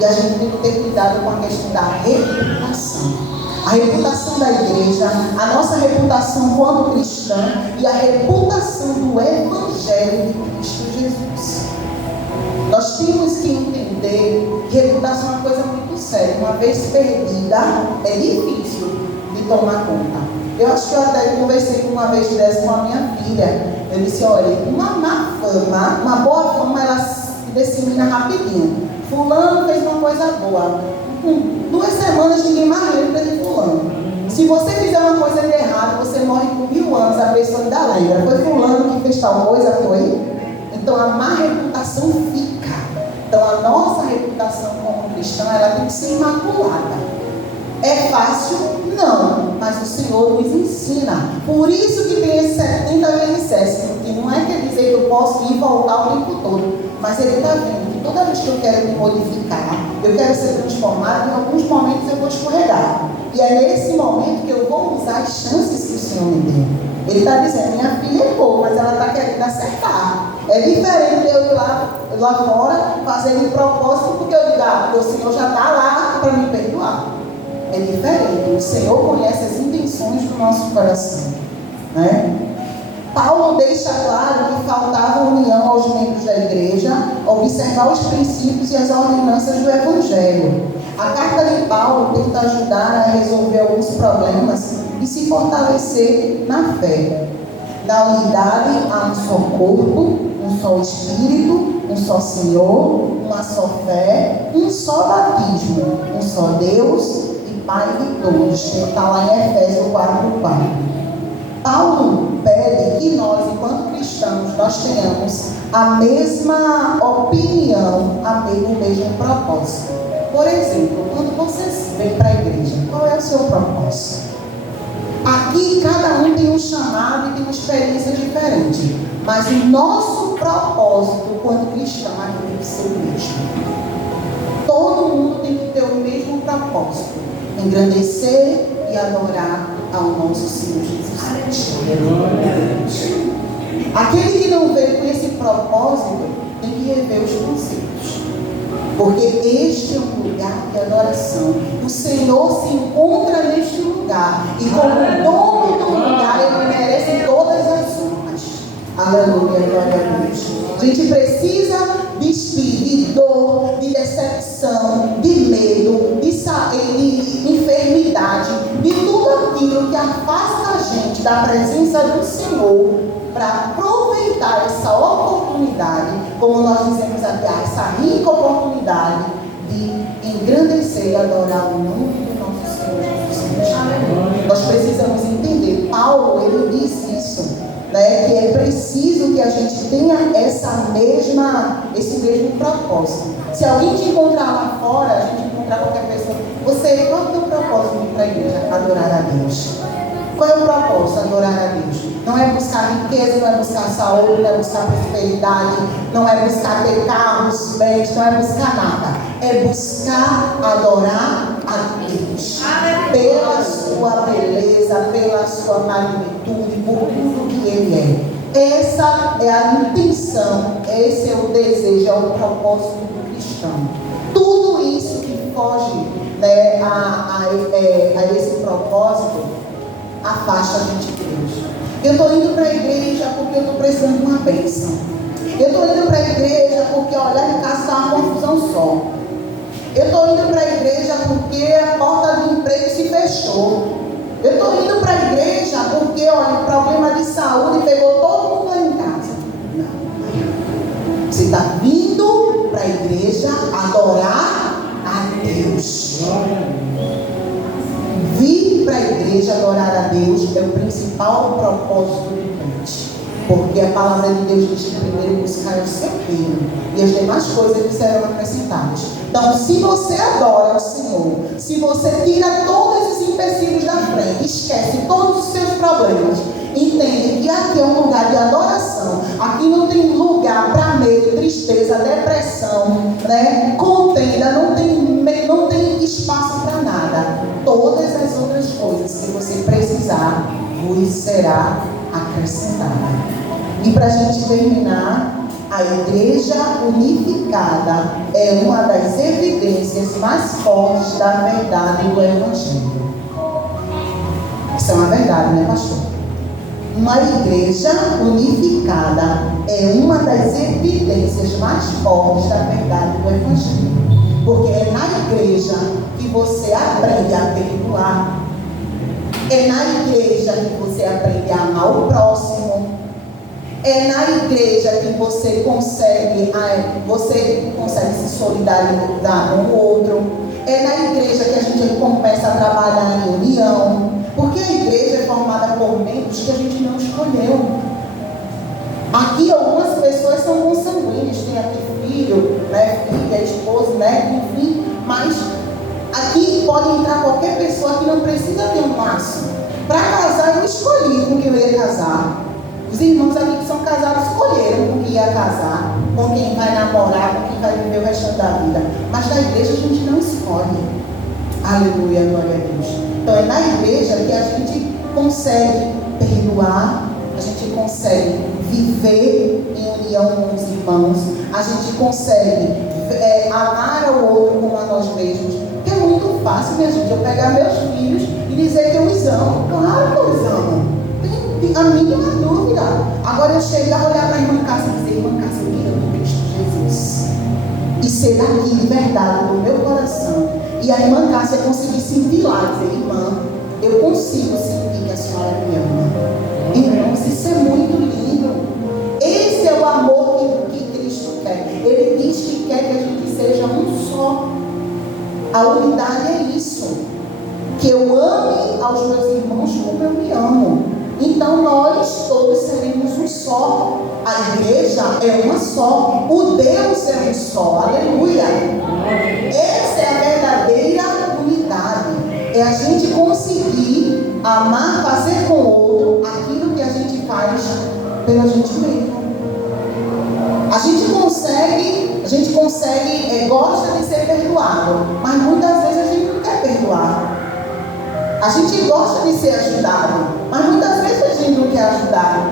E a gente tem que ter cuidado com a questão da reputação. A reputação da igreja, a nossa reputação quanto cristã e a reputação do Evangelho de Cristo Jesus. Nós temos que entender que reputação é uma coisa muito séria. Uma vez perdida, é difícil de tomar conta. Eu acho que eu até conversei uma vez dessa com a minha filha. Eu disse, olha, uma má fama, uma boa fama, ela se dissemina rapidinho. Fulano fez uma coisa boa. 2 semanas ninguém mais lembra de fulano. Se você fizer uma coisa de errado, você morre com 1000 anos, a pessoa ainda lembra. Foi fulano que fez tal coisa, foi? Então a má reputação fica. Então a nossa reputação como cristã, ela tem que ser imaculada. É fácil? Não, mas o Senhor nos ensina. Por isso que tem esse 70 vezes 7, que não é quer dizer que eu posso ir e voltar o tempo todo, mas Ele está vendo que toda vez que eu quero me modificar, eu quero ser transformado, em alguns momentos eu vou escorregar. E é nesse momento que eu vou usar as chances que o Senhor me deu. Ele está dizendo, minha filha é boa, mas ela está querendo acertar. É diferente de eu ir lá fora, fazer um propósito, porque eu digo, porque o Senhor já está lá para me perdoar. É diferente. O Senhor conhece as intenções do nosso coração, né? Paulo deixa claro que faltava união aos membros da igreja, observar os princípios e as ordenanças do Evangelho. A carta de Paulo tenta ajudar a resolver alguns problemas e se fortalecer na fé. Na unidade há um só corpo, um só Espírito, um só Senhor, uma só fé, um só batismo, um só Deus e Pai de todos. Está lá em Efésios 4:4. Paulo pede que nós, enquanto cristãos, nós tenhamos a mesma opinião, o mesmo propósito. Por exemplo, quando você vem para a igreja, qual é o seu propósito? Aqui cada um tem um chamado e tem uma experiência diferente, mas o nosso propósito, quando cristão, aqui tem que ser o mesmo. Todo mundo tem que ter o mesmo propósito: engrandecer e adorar ao nosso Senhor Jesus Cristo. Aquele que não veio com esse propósito tem que rever os conceitos, porque este é um lugar de adoração. O Senhor se encontra neste lugar e, como dono do lugar, Ele merece todas as honras. Aleluia, glória a Deus. A gente precisa despir de dor, de decepção, de medo, de enfermidade, de tudo aquilo que afasta a gente da presença do Senhor, para aproveitar essa oportunidade, como nós dizemos aqui, essa rica oportunidade de engrandecer e adorar o nome do nosso Senhor Jesus Cristo. Nós precisamos entender, Paulo, ele diz isso, né, que é preciso que a gente tenha esse mesmo propósito. Se alguém te encontrar lá fora, a gente encontrar qualquer pessoa, qual é o teu propósito de ir para a igreja? Adorar a Deus. Qual é o propósito? Adorar a Deus. Não é buscar riqueza, não é buscar saúde, não é buscar prosperidade, não é buscar ter carros, bens, não é buscar nada. É buscar adorar a Deus. Pela sua beleza, pela sua magnitude, por tudo que Ele é. Essa é a intenção, esse é o desejo, é o propósito do cristão. Tudo isso que foge, né, a esse propósito afasta a gente de Deus. Eu estou indo para a igreja porque eu estou precisando de uma bênção. Eu estou indo para a igreja porque, olha, em casa está uma confusão só. Eu estou indo para a igreja porque a porta do emprego se fechou. Eu estou indo para a igreja porque, olha, problema de saúde pegou todo mundo lá em casa. Não. Você está vindo para a igreja adorar a Deus. Vir para a igreja adorar a Deus é o principal propósito do crente. Porque a palavra de Deus diz que primeiro buscar o seu reino e as demais coisas serão acrescentadas. Então, se você adora o Senhor, se você tira todos esses empecilhos da frente, esquece todos os seus problemas, entende que aqui é um lugar de adoração, aqui não tem lugar para medo, tristeza, depressão, né? Contenda, não tem espaço para nada. Todas as outras coisas que você precisar, vos será acrescentada. E para a gente terminar, a igreja unificada é uma das evidências elementos mais fortes da verdade do Evangelho. Isso é uma verdade, né, pastor? Uma igreja unificada é uma das evidências mais fortes da verdade do Evangelho. Porque é na igreja que você aprende a perdoar. É na igreja que você aprende a amar o próximo. É na igreja que você consegue se solidarizar com o outro. É na igreja que a gente começa a trabalhar em união. Porque a igreja é formada por membros que a gente não escolheu. Aqui algumas pessoas são consanguíneos, tem aqui filho, né, filha, esposo, neto, enfim, mas aqui pode entrar qualquer pessoa que não precisa ter um laço. Para casar eu escolhi com quem eu ia casar. Os irmãos aqui que são casados escolheram com quem ia casar, com quem vai namorar, com quem vai viver o restante da vida. Mas na igreja a gente não escolhe. Aleluia, glória a Deus. Então é na igreja que a gente consegue perdoar, a gente consegue viver em união com os irmãos, a gente consegue amar ao outro como a nós mesmos. Que é muito fácil, minha gente, eu pegar meus filhos e dizer que eu os amo. Claro que eu os amo. A mínima dúvida. Agora eu chego a olhar para a irmã Cássia e dizer: irmã Cássia, eu te amo em Cristo Jesus. E ser daqui de verdade do meu coração. E a irmã Cássia conseguir sentir lá e dizer: irmã, eu consigo sentir que a senhora me ama. Irmãos, isso é muito lindo. Esse é o amor que Cristo quer. Ele diz que quer que a gente seja um só. A unidade é isso. Que eu ame aos meus irmãos como eu me amo. Então nós todos seremos um só. A igreja é uma só. O Deus é um só. Aleluia. Essa é a verdadeira unidade. É a gente conseguir amar, fazer com o outro aquilo que a gente faz pela gente mesmo. A gente consegue, gosta de ser perdoado, mas muitas vezes a gente não quer perdoar. A gente gosta de ser ajudado, mas muitas vezes a gente não quer ajudar.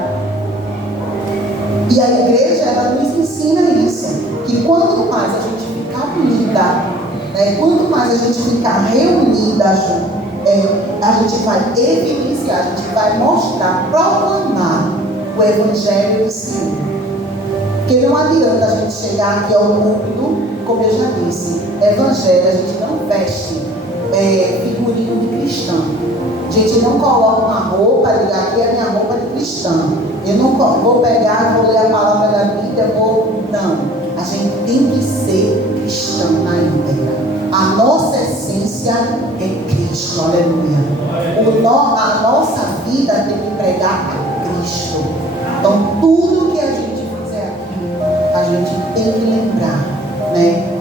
E a igreja, ela nos ensina isso, que quanto mais a gente ficar unida, quanto mais a gente ficar reunida, a gente vai evidenciar, a gente vai mostrar, proclamar o Evangelho do Senhor. Porque não adianta a gente chegar aqui ao púlpito, como eu já disse, Evangelho, a gente não veste figurino de cristão. A gente não coloca uma roupa, aqui é a minha roupa de cristão. Eu não vou pegar, vou ler a palavra da Bíblia, não. A gente tem que ser cristão na íntegra. A nossa essência é Cristo, aleluia. A nossa vida tem que pregar a Cristo. Então tudo que a gente fizer aqui, a gente tem que lembrar, né?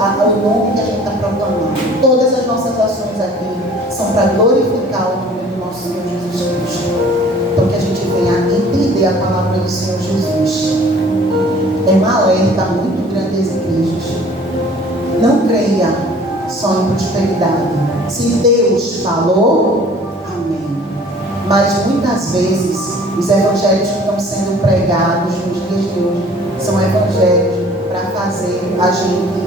O nome que a gente está proclamando. Todas as nossas ações aqui são para glorificar o nome do nosso Senhor Jesus Cristo. Então que a gente venha entender a palavra do Senhor Jesus. É um alerta muito grande às igrejas. Não creia só em prosperidade. Se Deus falou, amém. Mas muitas vezes os evangelhos que estão sendo pregados nos dias de hoje são evangelhos para fazer a gente,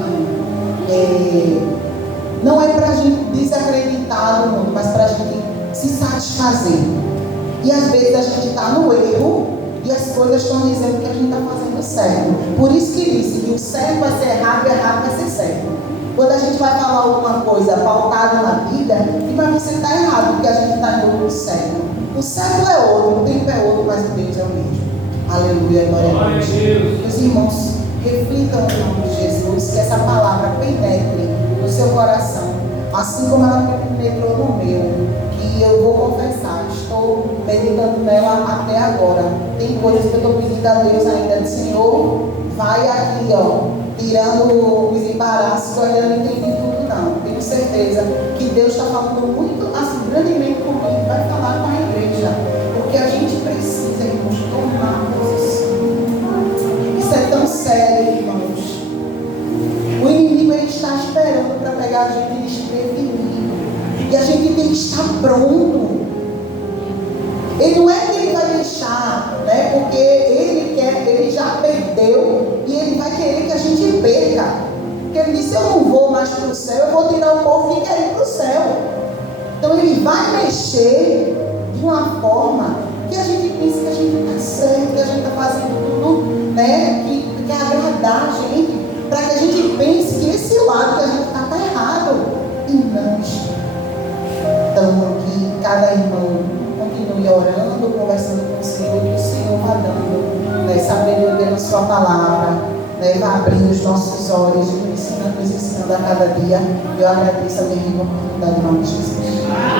não é para a gente desacreditar do mundo, mas para a gente se satisfazer. E às vezes a gente está no erro e as coisas estão dizendo que a gente está fazendo certo. Por isso que disse que o certo vai ser errado e errado vai ser certo. Quando a gente vai falar alguma coisa pautada na Bíblia, e para você está errado, porque a gente está no outro certo. O certo é outro, o tempo é outro, mas o Deus é o mesmo. Aleluia, glória a Deus. Meus irmãos, reflitam no nome de Jesus, que essa palavra penetre no seu coração, assim como ela penetrou no meu, que eu vou confessar, estou meditando nela até agora. Tem coisas que eu estou pedindo a Deus ainda, do Senhor, vai aqui, tirando os embaraços, eu ainda não entendi tudo não. Tenho certeza que Deus está falando muito, assim, grandemente comigo, vai falar com a igreja, porque a gente precisa, irmãos, tomar posição. Isso é tão sério, irmãos. O inimigo, ele está esperando para pegar a gente desprevenido. E a gente tem que estar pronto. Ele não é que ele vai deixar, porque ele já perdeu e ele vai querer que a gente perca. Porque ele disse, eu não vou mais para o céu, eu vou tirar o povo que quer ir para o céu. Então ele vai mexer de uma forma que a gente pensa que a gente está certo, que a gente está fazendo tudo, né, que quer agradar a gente, para que a gente pense que esse lado que a gente está errado. E não está. Então que cada irmão continue orando, conversando com o Senhor, e o Senhor vai dando, né, sabedoria na sua palavra, né, vai abrindo os nossos olhos, nos ensinando a cada dia. Eu agradeço a minha oportunidade em nome de Jesus.